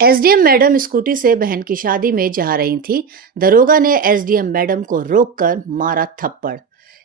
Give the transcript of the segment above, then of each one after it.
SDM madam scooty से बहन की शादी में जा रही थी। दरोगा ने एसडीएम मैडम को रोककर मारा थप्पड़।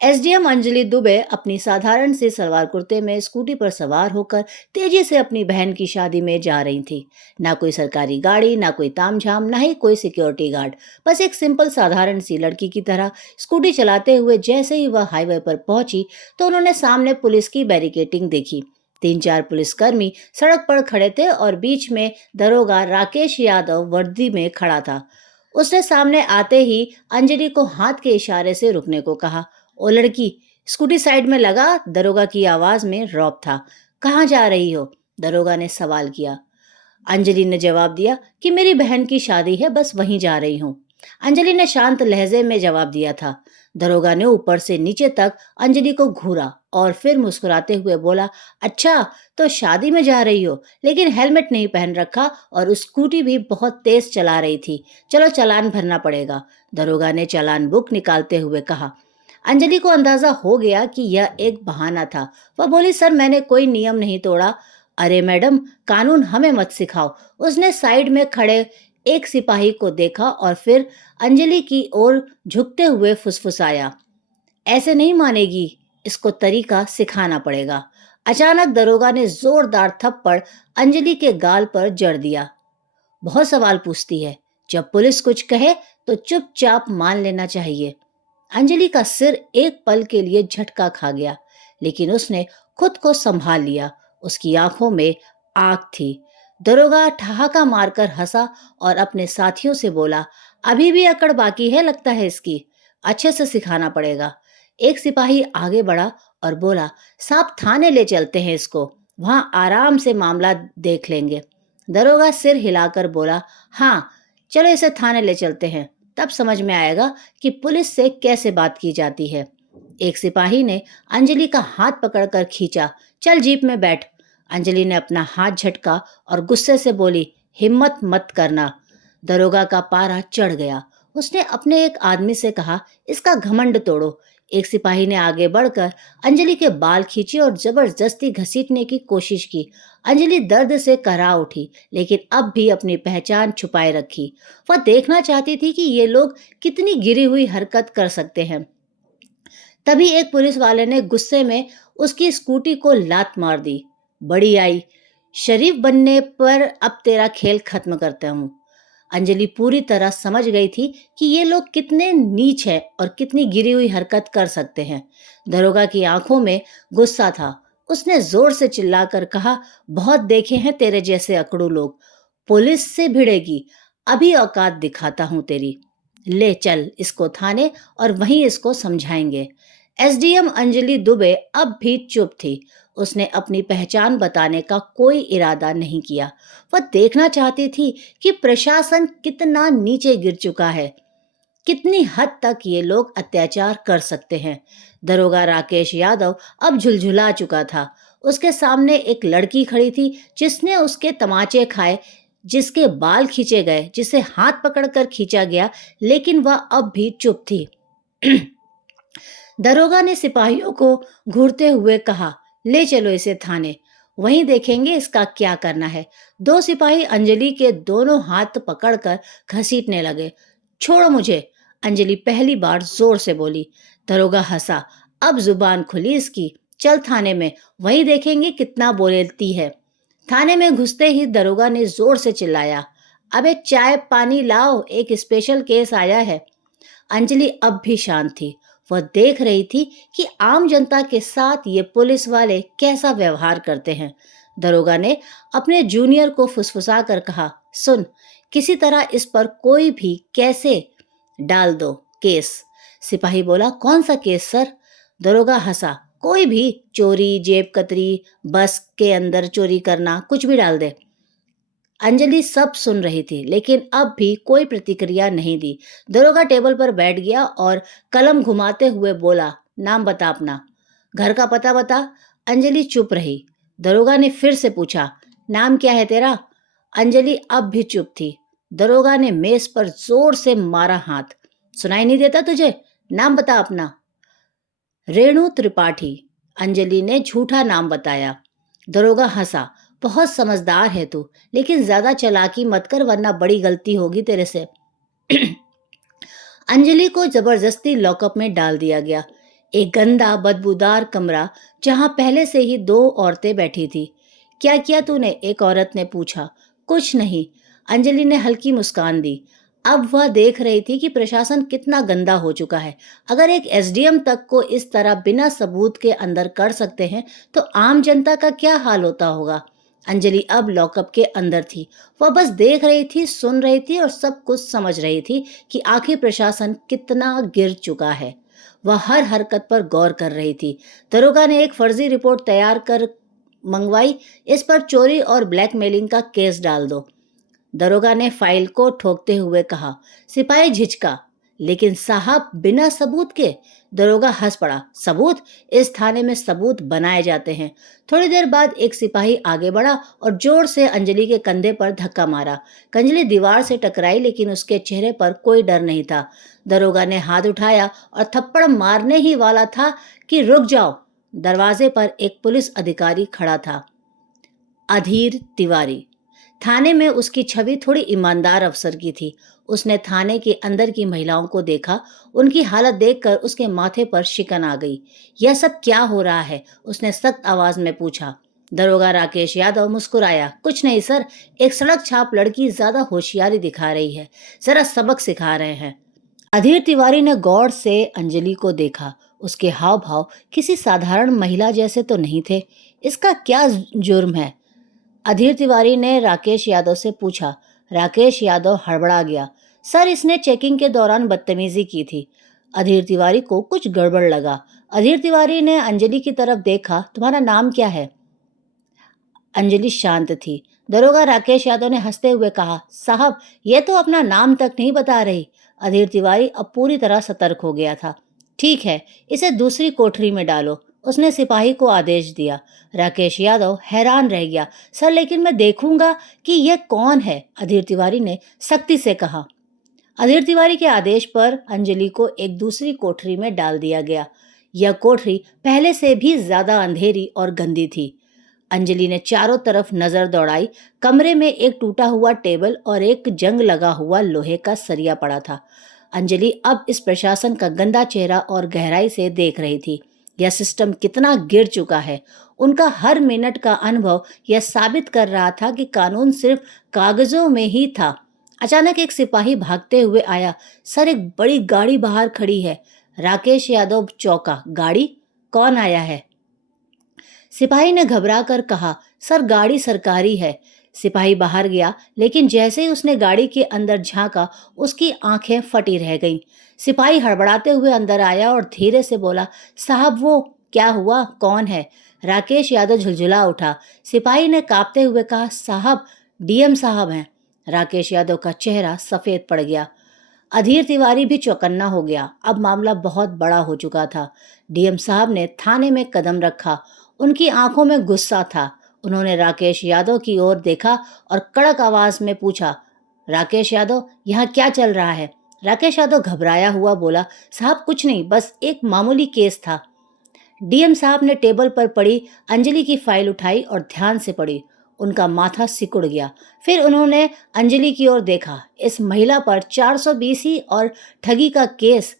एसडीएम अंजलि दुबे अपनी साधारण सी सलवार कुर्ते में स्कूटी पर सवार होकर तेजी से अपनी बहन की शादी में जा रही थी। ना कोई सरकारी गाड़ी, ना कोई तामझाम, ना ही कोई सिक्योरिटी गार्ड। बस एक सिंपल साधारण सी लड़की की तरह स्कूटी चलाते हुए जैसे ही वह हाईवे पर पहुंची तो उन्होंने सामने पुलिस की बैरिकेडिंग देखी। 3-4 पुलिसकर्मी सड़क पर खड़े थे और बीच में दरोगा राकेश यादव वर्दी में खड़ा था। उसने सामने आते ही अंजलि को हाथ के इशारे से रुकने को कहा। ओ लड़की, स्कूटी साइड में लगा, दरोगा की आवाज में रौब था। कहाँ जा रही हो? दरोगा ने सवाल किया। अंजलि ने जवाब दिया कि मेरी बहन की शादी है, बस वहीं जा रही हूँ। अंजलि ने शांत लहजे में जवाब दिया था। दरोगा ने ऊपर से नीचे तक अंजलि को घूरा और फिर मुस्कुराते हुए बोला, अच्छा, तो शादी में जा रही हो, लेकिन हेलमेट नहीं पहन रखा और स्कूटी भी बहुत तेज चला रही थी। चलो चालान भरना पड़ेगा। दरोगा ने चालान बुक निकालते हुए कहा। अंजलि को अंदाजा हो गया कि यह एक बहाना था। वह बोली, सर, मैंने कोई नियम नहीं तोड़ा। अरे मैडम, कानून हमें मत सिखाओ। उसने साइड में खड़े एक सिपाही को देखा और फिर अंजलि की ओर झुकते हुए फुसफुसाया, ऐसे नहीं मानेगी, इसको तरीका सिखाना पड़ेगा। अचानक दरोगा ने जोरदार थप्पड़ अंजलि के गाल पर जड़ दिया। बहुत सवाल पूछती है, जब पुलिस कुछ कहे तो चुपचाप मान लेना चाहिए। अंजलि का सिर एक पल के लिए झटका खा गया, लेकिन उसने खुद को संभाल लिया। उसकी आंखों में आग थी। दरोगा ठहाका मारकर हंसा और अपने साथियों से बोला, अभी भी अकड़ बाकी है लगता है इसकी, अच्छे से सिखाना पड़ेगा। एक सिपाही आगे बढ़ा और बोला, साहब, थाने ले चलते हैं इसको, वहां आराम से मामला देख लेंगे। दरोगा सिर हिलाकर बोला, हाँ, चलो इसे थाने ले चलते हैं, तब समझ में आएगा कि पुलिस से कैसे बात की जाती है। एक सिपाही ने अंजलि का हाथ पकड़कर खींचा, चल जीप में बैठ। अंजलि ने अपना हाथ झटका और गुस्से से बोली, हिम्मत मत करना। दरोगा का पारा चढ़ गया। उसने अपने एक आदमी से कहा, इसका घमंड तोड़ो। एक सिपाही ने आगे बढ़कर अंजलि के बाल खींचे और जबरदस्ती घसीटने की कोशिश की। अंजलि दर्द से कराह उठी, लेकिन अब भी अपनी पहचान छुपाए रखी। वह देखना चाहती थी कि ये लोग कितनी गिरी हुई हरकत कर सकते हैं। तभी एक पुलिस वाले ने गुस्से में उसकी स्कूटी को लात मार दी। बड़ी आई, शरीफ बनने पर अब तेरा खेल खत्म करता हूँ। अंजलि पूरी तरह समझ गई थी कि ये लोग कितने नीच हैं और कितनी गिरी हुई हरकत कर सकते हैं। दरोगा की आंखों में गुस्सा था। उसने जोर से चिल्लाकर कहा, बहुत देखे हैं तेरे जैसे अकड़ू लोग, पुलिस से भिड़ेगी, अभी औकात दिखाता हूं तेरी। ले चल इसको थाने और वहीं इसको समझाएंगे। एसडीएम अंजलि दुबे अब भी चुप थी। उसने अपनी पहचान बताने का कोई इरादा नहीं किया। वह देखना चाहती थी कि प्रशासन कितना नीचे गिर चुका है, कितनी हद तक ये लोग अत्याचार कर सकते हैं। दरोगा राकेश यादव अब झुलझुला चुका था। उसके सामने एक लड़की खड़ी थी जिसने उसके तमाचे खाए, जिसके बाल खींचे गए, जिसे हाथ पकड़कर खींचा गया, लेकिन वह अब भी चुप थी। दरोगा ने सिपाहियों को घूरते हुए कहा, ले चलो इसे थाने, वहीं देखेंगे इसका क्या करना है। दो सिपाही अंजलि के दोनों हाथ पकड़कर घसीटने लगे। छोड़ो मुझे, अंजलि पहली बार जोर से बोली। दरोगा हंसा। अब जुबान खुली इसकी। चल थाने में, वहीं देखेंगे कितना बोलती है। थाने में घुसते ही दरोगा ने जोर से चिल्लाया, अबे चाय पानी लाओ, एक स्पेशल केस आया है। अंजलि अब भी शांत थी। वह देख रही थी कि आम जनता के साथ ये पुलिस वाले कैसा व्यवहार करते हैं। दरोगा ने अपने जूनियर को फुसफुसा कर कहा, सुन, किसी तरह इस पर कोई भी कैसे डाल दो केस। सिपाही बोला, कौन सा केस सर? दरोगा हंसा, कोई भी, चोरी, जेब कतरी, बस के अंदर चोरी करना, कुछ भी डाल दे। अंजलि सब सुन रही थी, लेकिन अब भी कोई प्रतिक्रिया नहीं दी। दरोगा टेबल पर बैठ गया और कलम घुमाते हुए बोला, नाम बता अपना, घर का पता बता। अंजलि चुप रही। दरोगा ने फिर से पूछा, नाम क्या है तेरा? अंजलि अब भी चुप थी। दरोगा ने मेज पर जोर से मारा हाथ। सुनाई नहीं देता तुझे? नाम बता अपना। रेणु त्रिपाठी। अंजलि ने झूठा नाम बताया। दरोगा हंसा। बहुत समझदार है तू, लेकिन ज्यादा चालाकी मत कर वरना बड़ी गलती होगी तेरे से। अंजलि को जबरदस्ती लॉकअप में डाल दिया गया। एक गंदा बदबूदार कमरा, जहां पहले से ही दो औरतें बैठी थी। क्या किया तूने? एक औरत ने पूछा। कुछ नहीं, अंजलि ने हल्की मुस्कान दी। अब वह देख रही थी कि प्रशासन कितना गंदा हो चुका है। अगर एक एसडीएम तक को इस तरह बिना सबूत के अंदर कर सकते हैं, तो आम जनता का क्या हाल होता होगा। अंजलि अब लॉकअप के अंदर थी। वह बस देख रही थी, सुन रही थी और सब कुछ समझ रही थी कि आखिर प्रशासन कितना गिर चुका है। वह हर हरकत पर गौर कर रही थी। दरोगा ने एक फर्जी रिपोर्ट तैयार कर मंगवाई। इस पर चोरी और ब्लैकमेलिंग का केस डाल दो। दरोगा ने फाइल को ठोकते हुए कहा। सिपाही झिझका, लेकिन साहब बिना सबूत के। दरोगा हंस पड़ा। सबूत? इस थाने में सबूत बनाए जाते हैं। थोड़ी देर बाद एक सिपाही आगे बढ़ा और जोर से अंजलि के कंधे पर धक्का मारा। अंजलि दीवार से टकराई, लेकिन उसके चेहरे पर कोई डर नहीं था। दरोगा ने हाथ उठाया और थप्पड़ मारने ही वाला था कि रुक जाओ। दरवाजे पर एक पुलिस अधिकारी खड़ा था, अधीर तिवारी। थाने में उसकी छवि थोड़ी ईमानदार अफसर की थी। उसने थाने के अंदर की महिलाओं को देखा। उनकी हालत देखकर उसके माथे पर शिकन आ गई। यह सब क्या हो रहा है? उसने सख्त आवाज में पूछा। दरोगा राकेश यादव मुस्कुराया। कुछ नहीं सर, एक सड़क छाप लड़की ज्यादा होशियारी दिखा रही है, जरा सबक सिखा रहे हैं। अधीर तिवारी ने गौर से अंजलि को देखा। उसके हाव भाव किसी साधारण महिला जैसे तो नहीं थे। इसका क्या जुर्म है? अधीर तिवारी ने राकेश यादव से पूछा। राकेश यादव हड़बड़ा गया। सर, इसने चेकिंग के दौरान बदतमीजी की थी। अधीर तिवारी को कुछ गड़बड़ लगा। अधीर तिवारी ने अंजलि की तरफ देखा। तुम्हारा नाम क्या है? अंजलि शांत थी। दरोगा राकेश यादव ने हंसते हुए कहा। साहब, यह तो अपना नाम तक नहीं बता रही। अधीर तिवारी अब पूरी तरह सतर्क हो गया था। ठीक है, इसे दूसरी कोठरी में डालो, उसने सिपाही को आदेश दिया। राकेश यादव हैरान रह गया। सर, लेकिन मैं देखूंगा कि यह कौन है, अधीर तिवारी ने सख्ती से कहा। अधीर तिवारी के आदेश पर अंजलि को एक दूसरी कोठरी में डाल दिया गया। यह कोठरी पहले से भी ज्यादा अंधेरी और गंदी थी। अंजलि ने चारों तरफ नजर दौड़ाई। कमरे में एक टूटा हुआ टेबल और एक जंग लगा हुआ लोहे का सरिया पड़ा था। अंजलि अब इस प्रशासन का गंदा चेहरा और गहराई से देख रही थी। यह सिस्टम कितना गिर चुका है। उनका हर मिनट का अनुभव यह साबित कर रहा था कि कानून सिर्फ कागजों में ही था। अचानक एक सिपाही भागते हुए आया। सर, एक बड़ी गाड़ी बाहर खड़ी है। राकेश यादव चौंका। गाड़ी? कौन आया है? सिपाही ने घबराकर कहा। सर, गाड़ी सरकारी है। सिपाही बाहर गया, लेकिन जैसे ही उसने गाड़ी के अंदर झांका, उसकी आंखें फटी रह गईं। सिपाही हड़बड़ाते हुए अंदर आया और धीरे से बोला। साहब, वो क्या हुआ? कौन है? राकेश यादव झुलझुला उठा। सिपाही ने कांपते हुए कहा। साहब, डीएम साहब हैं। राकेश यादव का चेहरा सफेद पड़ गया। अधीर तिवारी भी चौकन्ना हो गया। अब मामला बहुत बड़ा हो चुका था। डीएम साहब ने थाने में कदम रखा। उनकी आंखों में गुस्सा था। उन्होंने राकेश यादव की ओर देखा और कड़क आवाज में पूछा। राकेश यादव, यहाँ क्या चल रहा है? राकेश यादव घबराया हुआ बोला। साहब, कुछ नहीं, बस एक मामूली केस था। डीएम साहब ने टेबल पर पड़ी अंजलि की फाइल उठाई और ध्यान से पढ़ी। उनका माथा सिकुड़ गया। फिर उन्होंने अंजलि की ओर देखा। इस महिला पर 420 और ठगी का केस।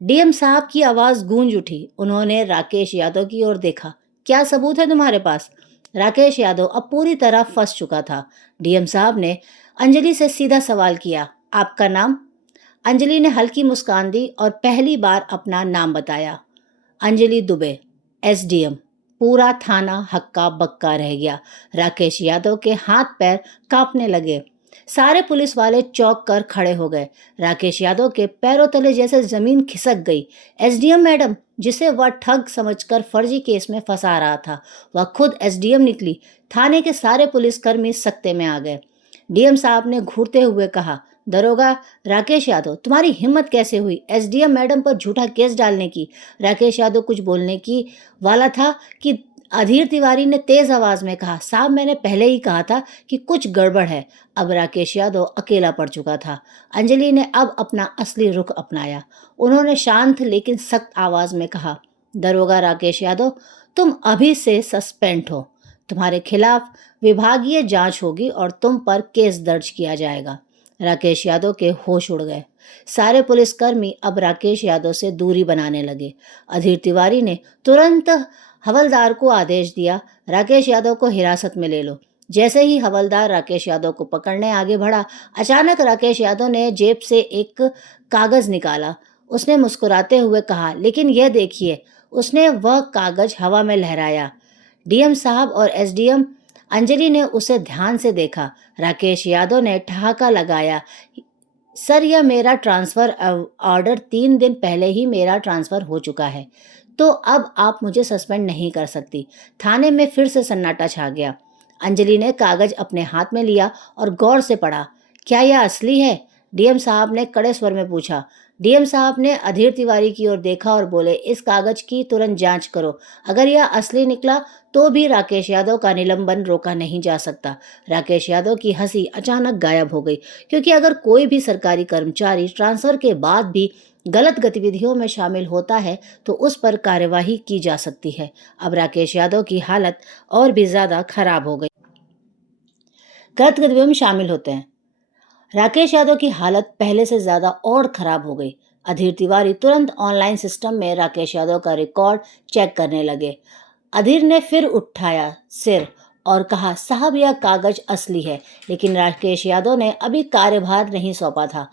डीएम साहब की आवाज गूंज उठी। उन्होंने राकेश यादव की ओर देखा। क्या सबूत है तुम्हारे पास? राकेश यादव अब पूरी तरह फंस चुका था। डीएम साहब ने अंजलि से सीधा सवाल किया। आपका नाम? अंजलि ने हल्की मुस्कान दी और पहली बार अपना नाम बताया। अंजलि दुबे, एसडीएम। पूरा थाना हक्का बक्का रह गया। राकेश यादव के हाथ पैर कांपने लगे। सारे पुलिस वाले चौंक कर खड़े हो गए। राकेश यादव के पैरों तले जैसे जमीन खिसक गई। एसडीएम मैडम, जिसे वह ठग समझकर फर्जी केस में फंसा रहा था, वह खुद एसडीएम निकली। थाने के सारे पुलिसकर्मी सकते में आ गए। डीएम साहब ने घूरते हुए कहा। दरोगा राकेश यादव, तुम्हारी हिम्मत कैसे हुई एसडीएम मैडम पर झूठा केस डालने की? राकेश यादव कुछ बोलने की वाला था कि अधीर तिवारी ने तेज आवाज में कहा। साहब, मैंने पहले ही कहा था कि कुछ गड़बड़ है। अब राकेश यादव अकेला पड़ चुका था। अंजलि ने अब अपना असली रुख अपनाया। उन्होंने शांत लेकिन सख्त आवाज में कहा। दरोगा राकेश यादव, तुम अभी से सस्पेंड हो। तुम्हारे खिलाफ विभागीय जांच होगी और तुम पर केस दर्ज किया जाएगा। राकेश यादव के होश उड़ गए। सारे पुलिसकर्मी अब राकेश यादव से दूरी बनाने लगे। अधीर तिवारी ने तुरंत हवलदार को आदेश दिया, राकेश यादव को हिरासत में ले लो। जैसे ही हवलदार राकेश यादव को पकड़ने आगे बढ़ा, अचानक राकेश यादव ने जेब से एक कागज निकाला। उसने मुस्कुराते हुए कहा, लेकिन यह देखिए। उसने वह कागज हवा में लहराया। डीएम साहब और एसडीएम अंजलि ने उसे ध्यान से देखा। राकेश यादव ने ठहाका लगाया, सर यह मेरा ट्रांसफ़र ऑर्डर 3 दिन पहले ही मेरा ट्रांसफ़र हो चुका है, तो अब आप मुझे सस्पेंड नहीं कर सकती। थाने में फिर से सन्नाटा छा गया। अंजलि ने कागज अपने हाथ में लिया और गौर से पढ़ा। क्या यह असली है? डीएम साहब ने कड़े स्वर में पूछा। डीएम साहब ने अधीर तिवारी की ओर देखा और बोले, इस कागज की तुरंत जांच करो। अगर यह असली निकला तो भी राकेश यादव का निलंबन रोका नहीं जा सकता। राकेश यादव की हंसी अचानक गायब हो गई, क्योंकि अगर कोई भी सरकारी कर्मचारी ट्रांसफर के बाद भी गलत गतिविधियों में शामिल होता है तो उस पर कार्यवाही की जा सकती है। अब राकेश यादव की हालत और भी ज्यादा खराब हो गई। गलत गतिविधियों में शामिल होते हैं। राकेश यादव की हालत पहले से ज्यादा और खराब हो गई। अधीर तिवारी तुरंत ऑनलाइन सिस्टम में राकेश यादव का रिकॉर्ड चेक करने लगे। अधीर ने फिर उठाया सिर और कहा, साहब यह कागज असली है, लेकिन राकेश यादव ने अभी कार्यभार नहीं सौंपा था।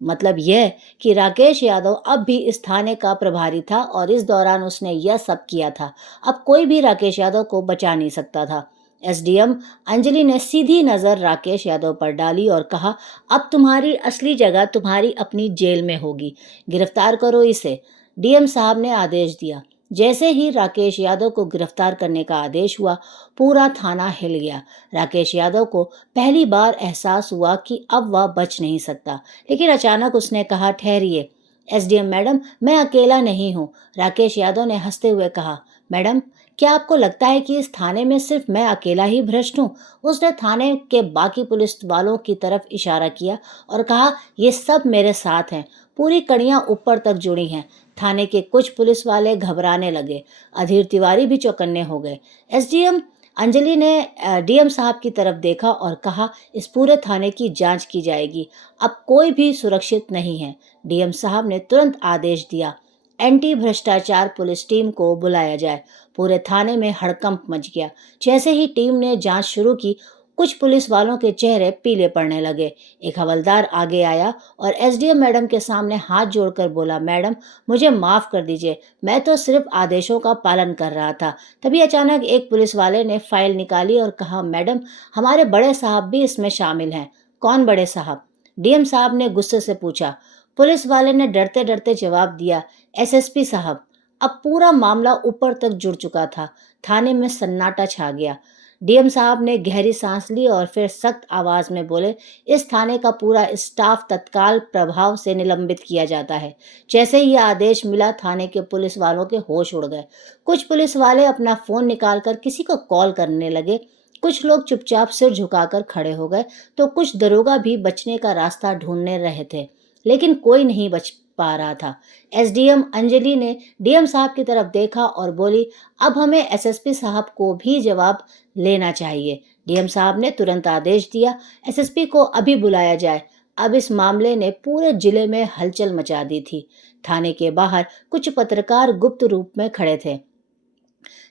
मतलब यह कि राकेश यादव अब भी इस थाने का प्रभारी था और इस दौरान उसने यह सब किया था। अब कोई भी राकेश यादव को बचा नहीं सकता था। एसडीएम अंजलि ने सीधी नजर राकेश यादव पर डाली और कहा, अब तुम्हारी असली जगह तुम्हारी अपनी जेल में होगी। गिरफ्तार करो इसे। डीएम साहब ने आदेश दिया। जैसे ही राकेश यादव को गिरफ्तार करने का आदेश हुआ, पूरा थाना हिल गया। राकेश यादव को पहली बार एहसास हुआ कि अब वह बच नहीं सकता, लेकिन अचानक उसने कहा, ठहरिए एसडीएम मैडम, मैं अकेला नहीं हूँ। राकेश यादव ने हंसते हुए कहा, मैडम क्या आपको लगता है कि इस थाने में सिर्फ मैं अकेला ही भ्रष्ट हूँ? उसने थाने के बाकी पुलिस वालों की तरफ इशारा किया और कहा, ये सब मेरे साथ हैं। पूरी कड़ियां ऊपर तक जुड़ी हैं। थाने के कुछ पुलिस वाले घबराने लगे। अधीर तिवारी भी चौकन्ने हो गए। एसडीएम अंजलि ने डीएम साहब की तरफ देखा और कहा, इस पूरे थाने की जांच की जाएगी। अब कोई भी सुरक्षित नहीं है। डीएम साहब ने तुरंत आदेश दिया, एंटी भ्रष्टाचार पुलिस टीम को बुलाया जाए। पूरे थाने में हड़कंप मच गया। जैसे ही टीम ने जांच शुरू की, कुछ पुलिस वालों के चेहरे पीले पड़ने लगे। एक हवलदार आगे आया और एसडीएम मैडम के सामने हाथ जोड़कर बोला, मैडम मुझे माफ कर दीजिए, मैं तो सिर्फ आदेशों का पालन कर रहा था। तभी अचानक एक पुलिस वाले ने फाइल निकाली और कहा, मैडम हमारे बड़े साहब भी इसमें शामिल हैं। कौन बड़े साहब? डीएम साहब ने गुस्से से पूछा। पुलिस वाले ने डरते डरते जवाब दिया, एसएसपी साहब। अब पूरा मामला ऊपर तक जुड़ चुका था। थाने में सन्नाटा छा गया। डीएम साहब ने गहरी सांस ली और फिर सख्त आवाज में बोले, इस थाने का पूरा स्टाफ तत्काल प्रभाव से निलंबित किया जाता है। जैसे ही यह आदेश मिला, थाने के पुलिस वालों के होश उड़ गए। कुछ पुलिस वाले अपना फोन निकालकर किसी को कॉल करने लगे। कुछ लोग चुपचाप सिर झुकाकर खड़े हो गए, तो कुछ दरोगा भी बचने का रास्ता ढूंढने रहे थे, लेकिन कोई नहीं बच पा रहा था। एसडीएम अंजलि ने डीएम साहब की तरफ देखा और बोली, अब हमें एसएसपी साहब को भी जवाब लेना चाहिए। डीएम साहब ने तुरंत आदेश दिया, एसएसपी को अभी बुलाया जाए। अब इस मामले ने पूरे जिले में हलचल मचा दी थी। थाने के बाहर कुछ पत्रकार गुप्त रूप में खड़े थे।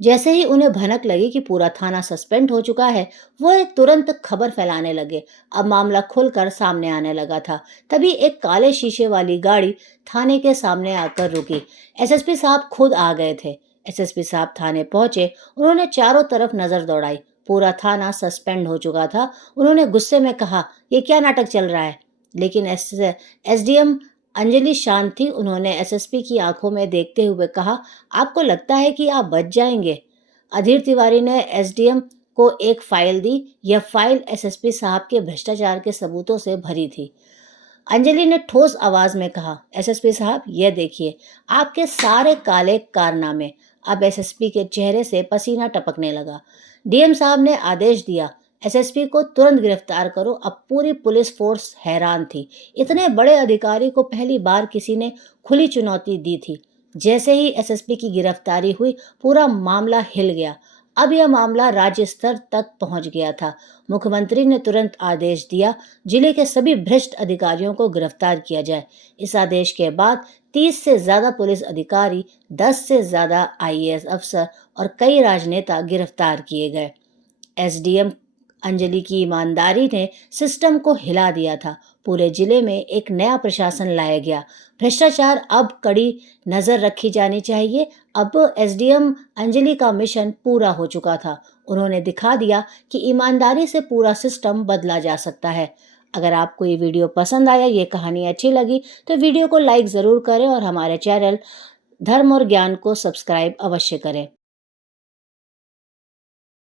जैसे ही उन्हें भनक लगी कि पूरा थाना सस्पेंड हो चुका है, वो तुरंत खबर फैलाने लगे। अब मामला खुलकर सामने आने लगा था। तभी एक काले शीशे वाली गाड़ी थाने के सामने आकर रुकी। एसएसपी साहब खुद आ गए थे। एसएसपी साहब थाने पहुंचे। उन्होंने चारों तरफ नजर दौड़ाई। पूरा थाना सस्पेंड हो चुका था। उन्होंने गुस्से में कहा, ये क्या नाटक चल रहा है? लेकिन एसडीएम अंजलि शांत थी। उन्होंने एसएसपी की आंखों में देखते हुए कहा, आपको लगता है कि आप बच जाएंगे? अधीर तिवारी ने एसडीएम को एक फाइल दी। यह फाइल एसएसपी साहब के भ्रष्टाचार के सबूतों से भरी थी। अंजलि ने ठोस आवाज में कहा, एसएसपी साहब यह देखिए, आपके सारे काले कारनामे। अब एसएसपी के चेहरे से पसीना टपकने लगा। डीएम साहब ने आदेश दिया, एसएसपी को तुरंत गिरफ्तार करो। अब पूरी पुलिस फोर्स हैरान थी। इतने बड़े अधिकारी को पहली बार किसी ने खुली चुनौती दी थी। जैसे ही एसएसपी की गिरफ्तारी हुई, पूरा मामला हिल गया। अब यह मामला राज्य स्तर तक पहुंच गया था। मुख्यमंत्री ने तुरंत आदेश दिया, जिले के सभी भ्रष्ट अधिकारियों को गिरफ्तार किया जाए। इस आदेश के बाद 30 से ज्यादा पुलिस अधिकारी, 10 से ज्यादा आईएएस अफसर और कई राजनेता गिरफ्तार किए गए। एसडीएम अंजलि की ईमानदारी ने सिस्टम को हिला दिया था। पूरे जिले में एक नया प्रशासन लाया गया। भ्रष्टाचार अब कड़ी नजर रखी जानी चाहिए। अब एसडीएम अंजलि का मिशन पूरा हो चुका था। उन्होंने दिखा दिया कि ईमानदारी से पूरा सिस्टम बदला जा सकता है। अगर आपको ये वीडियो पसंद आया, ये कहानी अच्छी लगी, तो वीडियो को लाइक जरूर करें और हमारे चैनल धर्म और ज्ञान को सब्सक्राइब अवश्य करें।